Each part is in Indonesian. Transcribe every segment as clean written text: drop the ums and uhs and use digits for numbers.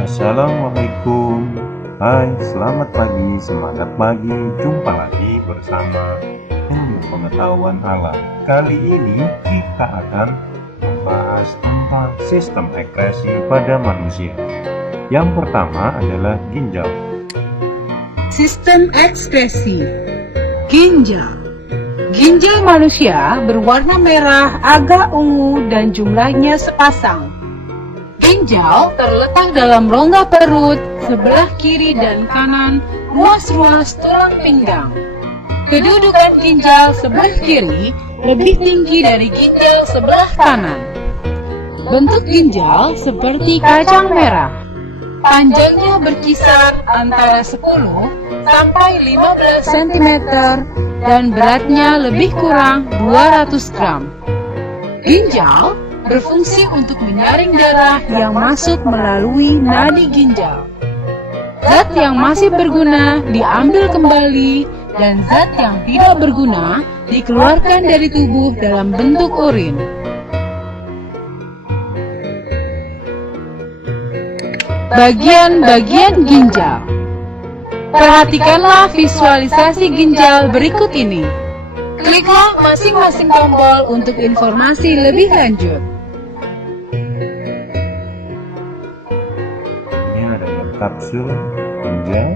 Assalamualaikum. Hai, selamat pagi, semangat pagi. Jumpa lagi bersama Ilmu Pengetahuan Alam. Kali ini kita akan membahas tentang sistem ekskresi pada manusia. Yang pertama adalah ginjal. Sistem ekskresi ginjal. Ginjal manusia berwarna merah, agak ungu, dan jumlahnya sepasang. Ginjal terletak dalam rongga perut, sebelah kiri dan kanan, ruas-ruas tulang pinggang. Kedudukan ginjal sebelah kiri lebih tinggi dari ginjal sebelah kanan. Bentuk ginjal seperti kacang merah. Panjangnya berkisar antara 10 sampai 15 cm dan beratnya lebih kurang 200 gram. Ginjal berfungsi untuk menyaring darah yang masuk melalui nadi ginjal. Zat yang masih berguna diambil kembali dan zat yang tidak berguna dikeluarkan dari tubuh dalam bentuk urin. Bagian-bagian ginjal. Perhatikanlah visualisasi ginjal berikut ini. Kliklah masing-masing tombol untuk informasi lebih lanjut. Ini adalah kapsul ginjal,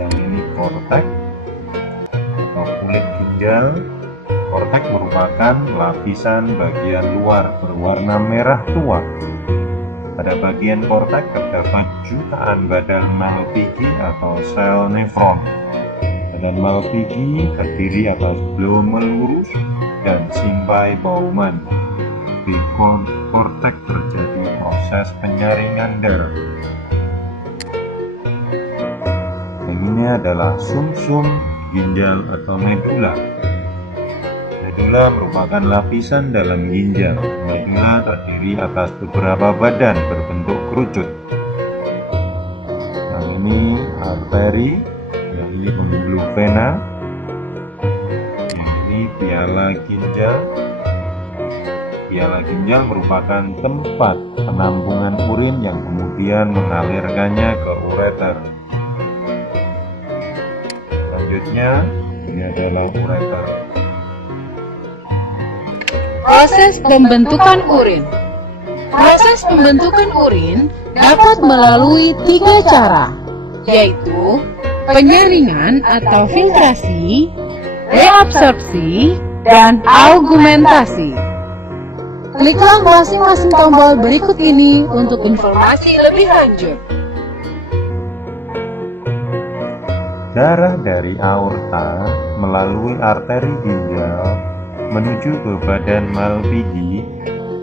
yang ini korteks atau kulit ginjal. Korteks merupakan lapisan bagian luar berwarna merah tua. Pada bagian korteks terdapat jutaan badan Malpighi atau sel nefron. Badan Malpighi terdiri atas glomerulus lurus dan simpai Bowman. Di korteks terjadi proses penyaringan darah. Yang ini adalah sumsum ginjal atau medula. Medula merupakan lapisan dalam ginjal. Medula terdiri atas beberapa badan berbentuk kerucut. Nah, ini arteri, yang ini pembuluh vena, yang ini piala ginjal. Piala ginjal merupakan tempat penampungan urin yang kemudian mengalirkannya ke ureter. Selanjutnya, ini adalah ureter. Proses pembentukan urin. Proses pembentukan urin dapat melalui 3 cara, yaitu penyaringan atau filtrasi, reabsorpsi, dan augmentasi. Kliklah masing-masing tombol berikut ini untuk informasi lebih lanjut. Darah dari aorta melalui arteri ginjal menuju ke badan Malpighi.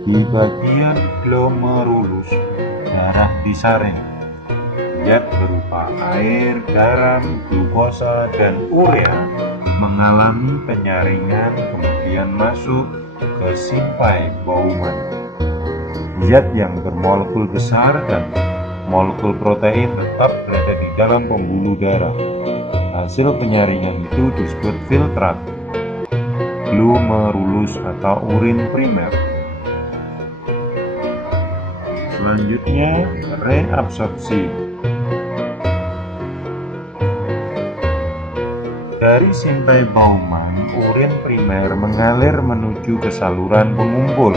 Di bagian glomerulus, darah disaring. Zat berupa air, garam, glukosa, dan urea mengalami penyaringan kemudian masuk ke simpai Bowman. Zat yang bermolekul besar dan molekul protein tetap berada di dalam pembuluh darah. Hasil penyaringan itu disebut filtrat, glomerulus atau urin primer. Selanjutnya, reabsorpsi. Dari simpai Bowman, urin primer mengalir menuju ke saluran pengumpul.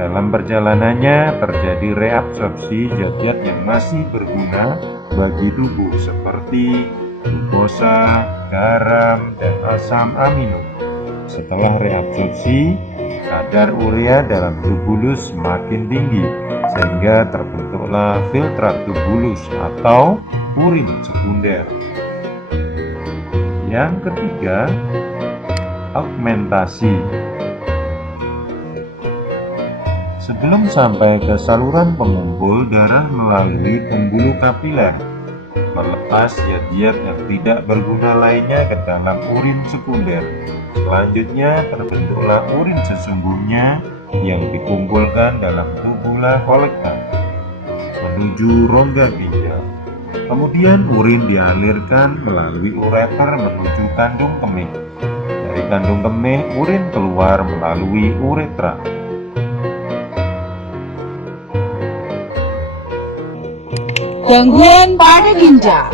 Dalam perjalanannya terjadi reabsorpsi zat-zat yang masih berguna bagi tubuh seperti glukosa, garam, dan asam amino. Setelah reabsorpsi, kadar urea dalam tubulus semakin tinggi sehingga terbentuklah filtrat tubulus atau urin sekunder. Yang ketiga, augmentasi. Sebelum sampai ke saluran pengumpul darah melalui pembuluh kapiler, melepas zat-zat yang tidak berguna lainnya ke dalam urin sekunder. Selanjutnya terbentuklah urin sesungguhnya yang dikumpulkan dalam tubula kolekta menuju rongga ginjal. Kemudian urin dialirkan melalui ureter menuju kandung kemih. Dari kandung kemih, urin keluar melalui uretra. gangguan pada ginjal.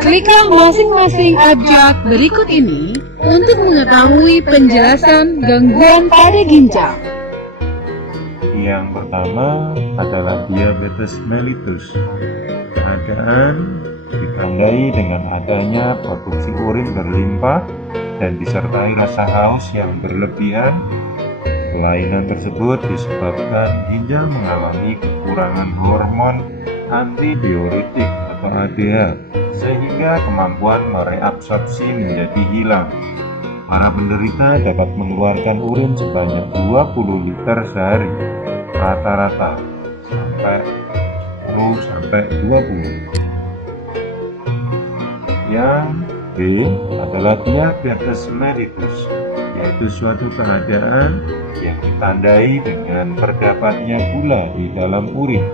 Kliklah masing-masing abjad berikut ini untuk mengetahui penjelasan gangguan pada ginjal. Yang pertama adalah diabetes mellitus. Keadaan ditandai dengan adanya produksi urin berlimpah dan disertai rasa haus yang berlebihan. Kelainan tersebut disebabkan ginjal mengalami kekurangan hormon antidiuretik atau ADH, sehingga kemampuan mereabsorpsi menjadi hilang. Para penderita dapat mengeluarkan urin sebanyak 20 liter sehari, rata-rata sampai 10-20. Yang B adalah diabetes mellitus, yaitu suatu keadaan yang ditandai dengan terdapatnya gula di dalam urin.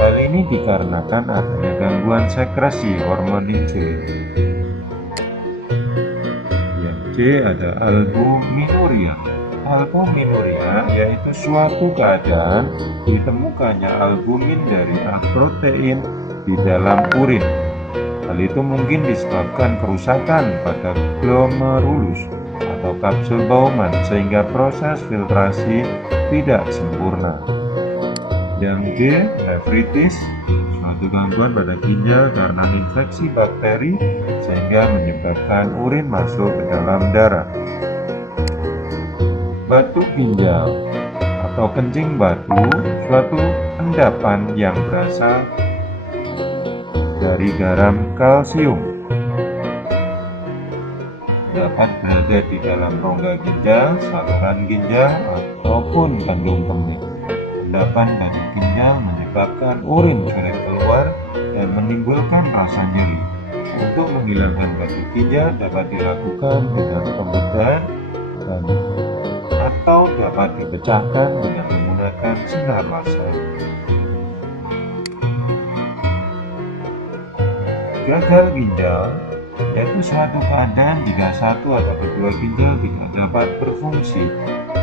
Hal ini dikarenakan adanya gangguan sekresi hormon insulin. Yang C ada albuminuria. Albuminuria yaitu suatu keadaan ditemukannya albumin dari protein di dalam urin. Hal itu mungkin disebabkan kerusakan pada glomerulus atau kapsul Bowman sehingga proses filtrasi tidak sempurna. Yang D, nefritis, suatu gangguan pada ginjal karena infeksi bakteri sehingga menyebabkan urin masuk ke dalam darah. Batu ginjal atau kencing batu, suatu endapan yang berasal dari garam kalsium, dapat berada di dalam rongga ginjal, saluran ginjal, ataupun kandung kemih. Endapan batu ginjal menyebabkan urin sulit keluar dan menimbulkan rasa nyeri. Untuk menghilangkan batu ginjal dapat dilakukan dengan pembedahan dan atau dapat dipecahkan dengan menggunakan sinar laser. Gagal ginjal yaitu suatu keadaan jika satu atau kedua ginjal tidak dapat berfungsi.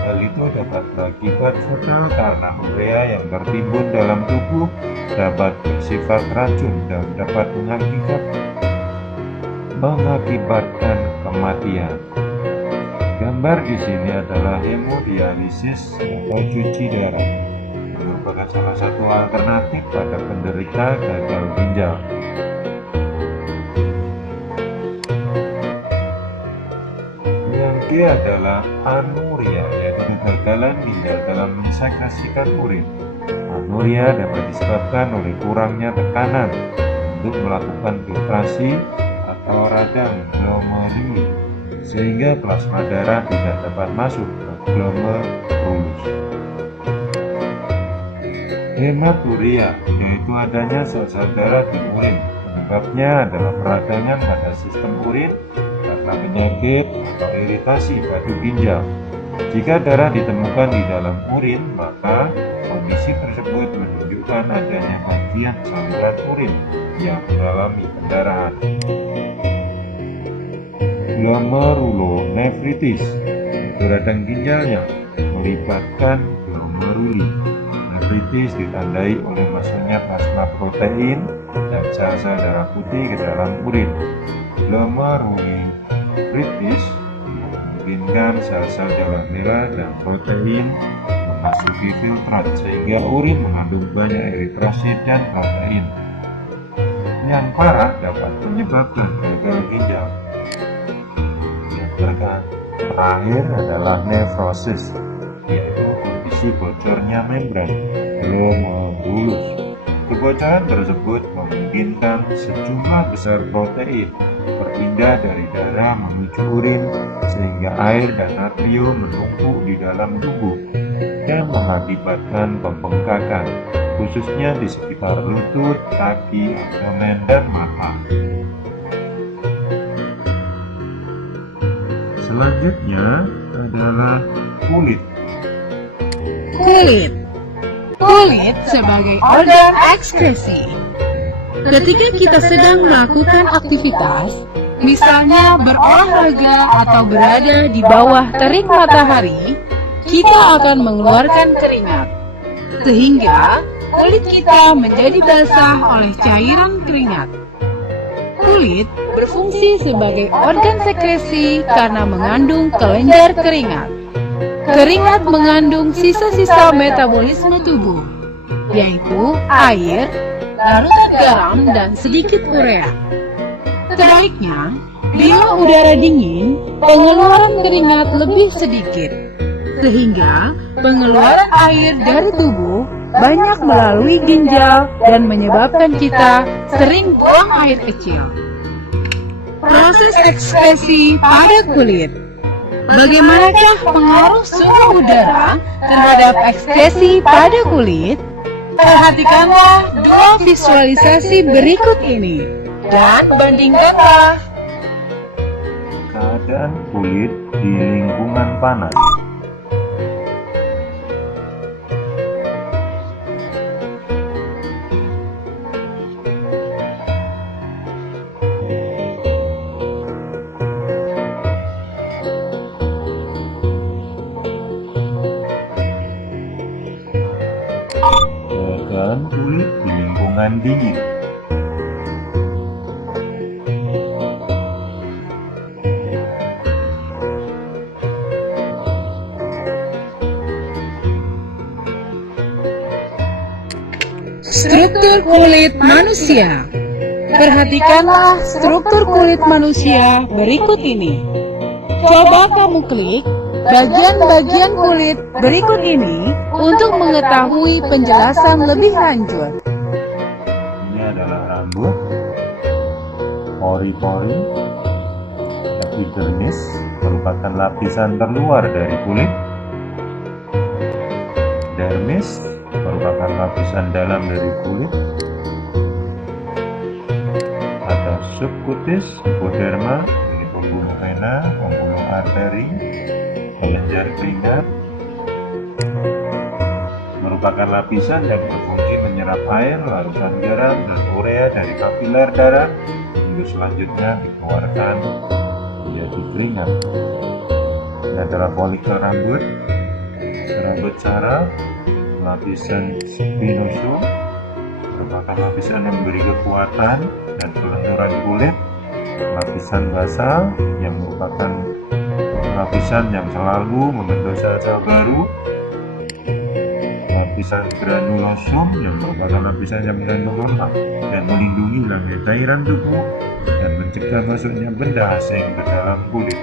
Hal itu dapat berakibat fatal karena urea yang tertimbun dalam tubuh dapat bersifat racun dan dapat mengakibatkan kematian. Gambar di sini adalah hemodialisis atau cuci darah, merupakan salah satu alternatif pada penderita gagal ginjal. Yang adalah anuria, yaitu kegagalan ginjal dalam mensekresikan urin. Anuria dapat disebabkan oleh kurangnya tekanan untuk melakukan filtrasi atau radang glomeruli, sehingga plasma darah tidak dapat masuk ke glomerulus. Hematuria, yaitu adanya sel-sel darah di urin. Penyebabnya adalah peradangan pada sistem urin karena penyakit atau iritasi batu ginjal. Jika darah ditemukan di dalam urin, maka kondisi tersebut menunjukkan adanya bagian saluran urin yang mengalami pendarahan. Glomerulonefritis, yaitu radang ginjal yang melibatkan glomeruli. Nefritis ditandai oleh masuknya plasma protein dan sel-sel darah putih ke dalam urin. Glomerulonefritis memungkinkan sel-sel darah merah dan protein memasuki filtrat sehingga urin mengandung banyak eritrosit dan protein yang parah dapat menyebabkan gagal ginjal. Yang terakhir adalah nefrosis, yaitu kondisi bocornya membran glomerulus. Kebocoran tersebut memungkinkan sejumlah besar protein berpindah dari darah menuju urin sehingga air dan natrium menumpuk di dalam tubuh dan mengakibatkan pembengkakan, khususnya di sekitar lutut, kaki, abdomen, dan mata. Selanjutnya adalah kulit. Kulit sebagai organ ekskresi. Ketika kita sedang melakukan aktivitas, misalnya berolahraga atau berada di bawah terik matahari, kita akan mengeluarkan keringat. Sehingga kulit kita menjadi basah oleh cairan keringat. Kulit berfungsi sebagai organ sekresi karena mengandung kelenjar keringat. Keringat mengandung sisa-sisa metabolisme tubuh, yaitu air, larutan garam, dan sedikit urea. Sebaliknya, bila udara dingin, pengeluaran keringat lebih sedikit, sehingga pengeluaran air dari tubuh banyak melalui ginjal dan menyebabkan kita sering buang air kecil. Proses ekskresi pada kulit. Bagaimanakah pengaruh suhu udara terhadap ekskresi pada kulit? Perhatikanlah dua visualisasi berikut ini dan bandingkanlah. Keadaan kulit di lingkungan panas. Keadaan kulit di lingkungan dingin. Struktur kulit manusia. Perhatikanlah struktur kulit manusia berikut ini. Coba kamu klik bagian-bagian kulit berikut ini untuk mengetahui penjelasan lebih lanjut. Ini adalah rambut, pori-pori, epidermis merupakan lapisan terluar dari kulit. Dermis merupakan lapisan dalam dari kulit. Ada subkutis, hipoderma, ini pembuluh vena, pembuluh arteri, kelenjar keringat, merupakan lapisan yang berfungsi menyerap air, larutan garam, dan urea dari kapiler darah hingga selanjutnya dikeluarkan menjadi keringat. Ini adalah folikel rambut, rambut saraf, lapisan spinosum, merupakan lapisan yang memberi kekuatan dan kelenturan kulit. Lapisan basal yang merupakan lapisan yang selalu membentuk sel-sel baru. Lapisan granulosum yang merupakan lapisan yang mengandung lemak dan melindungi hilangnya cairan tubuh dan mencegah masuknya benda asing ke dalam kulit.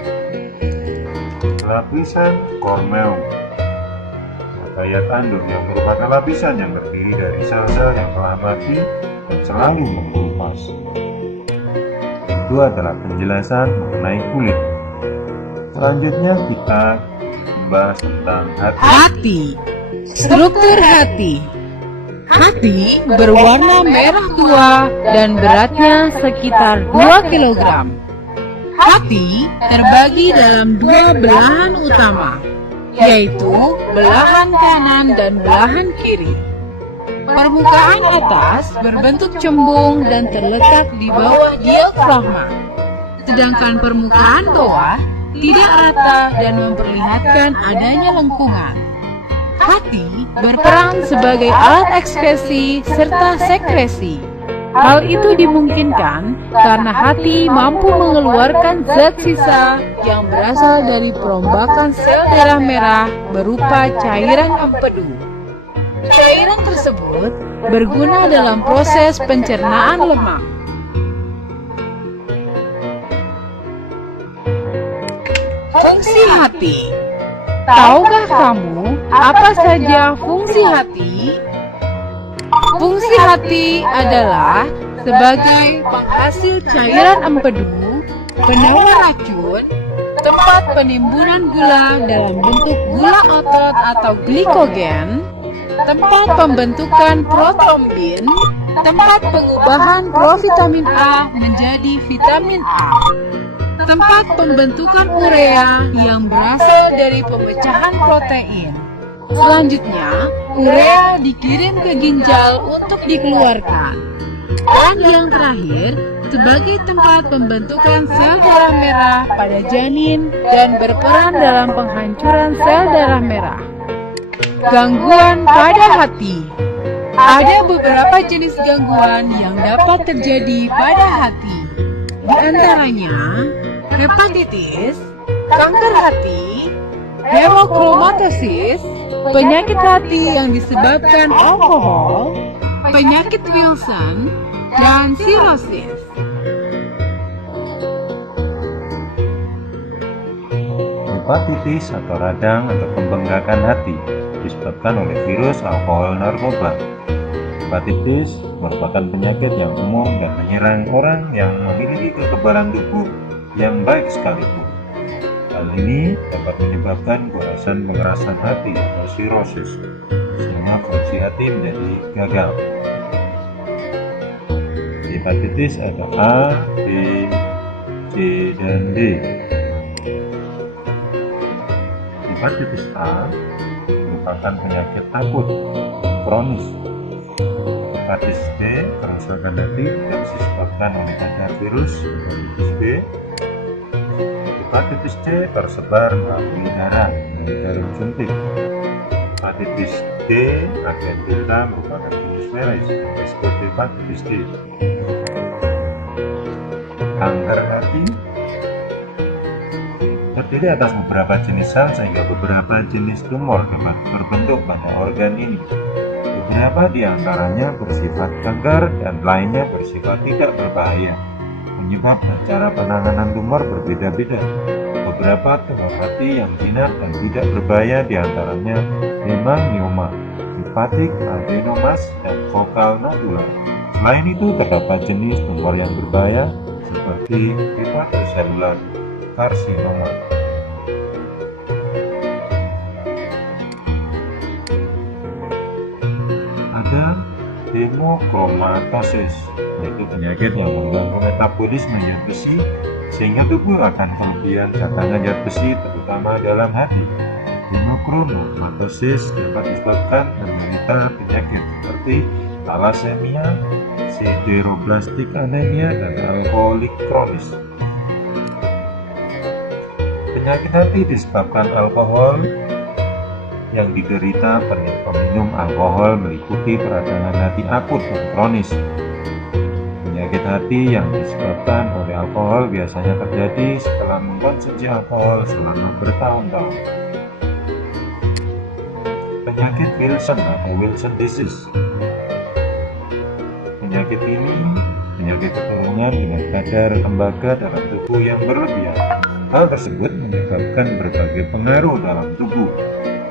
Lapisan corneum, rangkaian tanduk yang merupakan lapisan yang terdiri dari sel-sel yang telah mati dan selalu mengelupas. Itu adalah penjelasan mengenai kulit. Selanjutnya kita membahas tentang hati. Struktur hati. Hati berwarna merah tua dan beratnya sekitar 2 kg. Hati terbagi dalam dua belahan utama, yaitu belahan kanan dan belahan kiri. Permukaan atas berbentuk cembung dan terletak di bawah diafragma, sedangkan permukaan bawah tidak rata dan memperlihatkan adanya lengkungan. Hati berperan sebagai alat ekskresi serta sekresi. Hal itu dimungkinkan karena hati mampu mengeluarkan zat sisa yang berasal dari perombakan sel darah merah berupa cairan empedu. Cairan tersebut berguna dalam proses pencernaan lemak. Fungsi hati. Tahukah kamu apa saja fungsi hati? Fungsi hati adalah sebagai penghasil cairan empedu, penawar racun, tempat penimbunan gula dalam bentuk gula otot atau glikogen, tempat pembentukan protrombin, tempat pengubahan provitamin A menjadi vitamin A, tempat pembentukan urea yang berasal dari pemecahan protein. Selanjutnya, urea dikirim ke ginjal untuk dikeluarkan. Dan yang terakhir, sebagai tempat pembentukan sel darah merah pada janin dan berperan dalam penghancuran sel darah merah. Gangguan pada hati. Ada beberapa jenis gangguan yang dapat terjadi pada hati. Di antaranya, hepatitis, kanker hati, hemochromatosis, penyakit hati yang disebabkan alkohol, penyakit Wilson, dan sirosis. Hepatitis atau radang atau pembengkakan hati disebabkan oleh virus alkohol narkoba. Hepatitis merupakan penyakit yang umum dan menyerang orang yang memiliki kekebalan tubuh yang baik sekalipun. Hal ini dapat menyebabkan pengerasan hati atau sirosis, sehingga fungsi hati menjadi gagal. Hepatitis ada A, B, C, dan D. Hepatitis A merupakan penyakit akut kronis. Hepatitis B, kerusakan hati yang disebabkan oleh kadar virus hepatitis B. Hepatitis C tersebar melalui darah dari jarum suntik. Hepatitis D, agen delta merupakan virus virus disebut hepatitis D. Kanker hati terdiri atas beberapa jenis sel sehingga beberapa jenis tumor dapat berbentuk pada organ ini. Beberapa di antaranya bersifat kanker dan lainnya bersifat tidak berbahaya. Penyebab dan cara penanganan tumor berbeda-beda. Beberapa tumor hati yang jinak dan tidak berbahaya di antaranya hemangioma, hepatic adenomas, dan vokal nodular. Selain itu terdapat jenis tumor yang berbahaya seperti hepatocellular karsinoma. Ada hemochromatosis, yaitu penyakit yang mengganggu metabolisme zat besi sehingga tubuh akan kelebihan cadangan zat besi terutama dalam hati. Hemochromatosis dapat disebabkan menderita penyakit seperti thalassemia, sideroblastic anemia, dan alkoholik kronis. Penyakit hati disebabkan alkohol yang diderita peminum alkohol meliputi peradangan hati akut dan kronis. Penyakit hati yang disebabkan oleh alkohol biasanya terjadi setelah mengkonsumsi alkohol selama bertahun-tahun. Penyakit Wilson atau Wilson disease. Penyakit ini penyakit keturunan dengan kadar tembaga dalam tubuh yang berlebihan. Hal tersebut menyebabkan berbagai pengaruh dalam tubuh,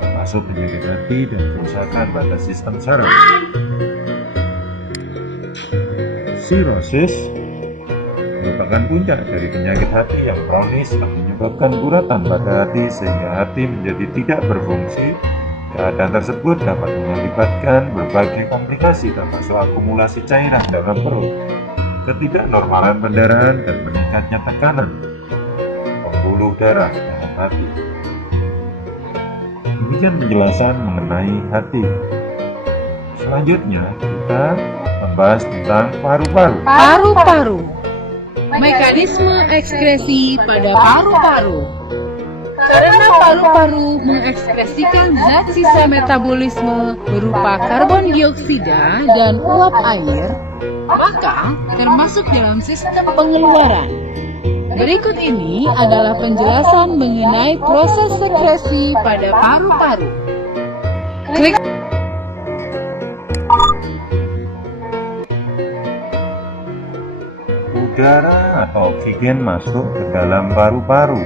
termasuk penyakit hati dan kerusakan pada sistem saraf. Sirosis merupakan puncak dari penyakit hati yang kronis yang menyebabkan guratan pada hati sehingga hati menjadi tidak berfungsi. Keadaan tersebut dapat mengakibatkan berbagai komplikasi termasuk akumulasi cairan dalam perut, ketidaknormalan pendarahan, dan meningkatnya tekanan pembuluh darah dalam hati. Demikian penjelasan mengenai hati. Selanjutnya kita membahas tentang paru-paru. Paru-paru. Mekanisme ekskresi pada paru-paru. Karena paru-paru mengekspresikan zat sisa metabolisme berupa karbon dioksida dan uap air, maka termasuk dalam sistem pengeluaran. Berikut ini adalah penjelasan mengenai proses sekresi pada paru-paru. Klik udara atau oksigen masuk ke dalam paru-paru.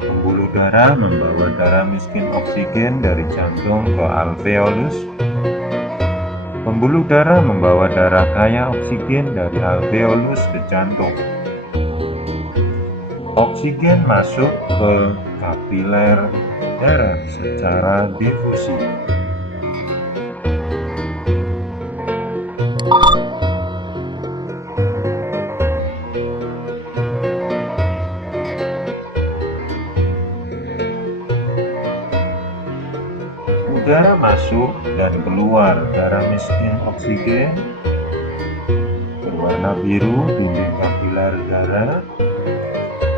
Pembuluh darah membawa darah miskin oksigen dari jantung ke alveolus. Pembuluh darah membawa darah kaya oksigen dari alveolus ke jantung. Oksigen masuk ke kapiler darah secara difusi. Udara masuk dan keluar darah miskin oksigen berwarna biru dinding kapiler darah,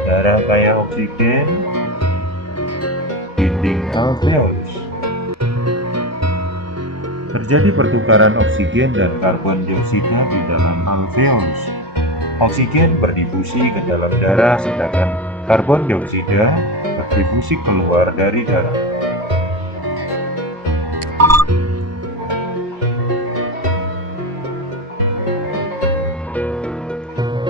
darah kaya oksigen, alveolus. Terjadi pertukaran oksigen dan karbon dioksida di dalam alveolus. Oksigen berdifusi ke dalam darah, sedangkan karbon dioksida berdifusi keluar dari darah.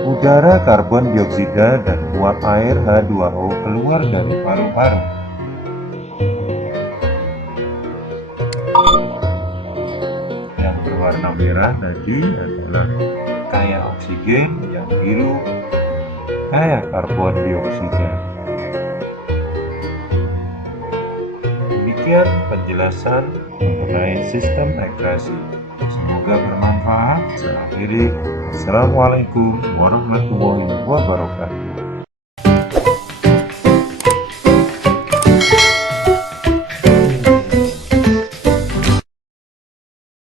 Udara, karbon dioksida, dan uap air H2O keluar dari paru-paru. Yang berwarna merah tadi adalah kaya oksigen, yang biru kaya karbon dioksida. Demikian penjelasan mengenai sistem rekreasi. Semoga bermanfaat. Saya akhiri. Assalamualaikum warahmatullahi wabarakatuh.